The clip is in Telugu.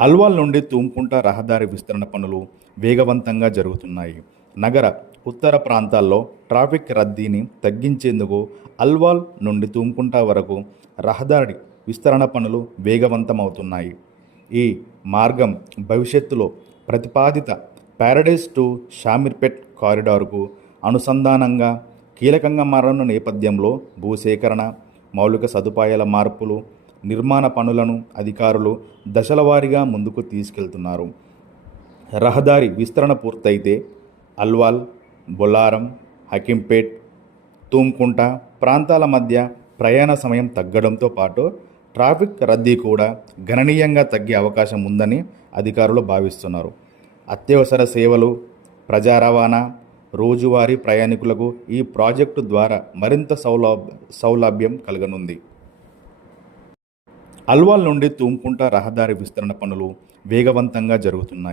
అల్వాల్ నుండి తూంకుంట రహదారి విస్తరణ పనులు వేగవంతంగా జరుగుతున్నాయి. నగర ఉత్తర ప్రాంతాల్లో ట్రాఫిక్ రద్దీని తగ్గించేందుకు అల్వాల్ నుండి తూంకుంట వరకు రహదారి విస్తరణ పనులు వేగవంతమవుతున్నాయి. ఈ మార్గం భవిష్యత్తులో ప్రతిపాదిత ప్యారడైజ్ టు షామీర్పేట్ కారిడార్కు అనుసంధానంగా కీలకంగా మారనున్న నేపథ్యంలో భూసేకరణ, మౌలిక సదుపాయాల మార్పులు, నిర్మాణ పనులను అధికారులు దశలవారీగా ముందుకు తీసుకెళ్తున్నారు. రహదారి విస్తరణ పూర్తయితే అల్వాల్, బొల్లారం, హకీంపేట్, తూంకుంట ప్రాంతాల మధ్య ప్రయాణ సమయం తగ్గడంతో పాటు ట్రాఫిక్ రద్దీ కూడా గణనీయంగా తగ్గే అవకాశం ఉందని అధికారులు భావిస్తున్నారు. అత్యవసర సేవలు, ప్రజా రవాణా, రోజువారీ ప్రయాణికులకు ఈ ప్రాజెక్టు ద్వారా మరింత సౌలభ్యం కలగనుంది. అల్వాల్ నుండి తూంకుంట రహదారి విస్తరణ పనులు వేగవంతంగా జరుగుతున్నాయి.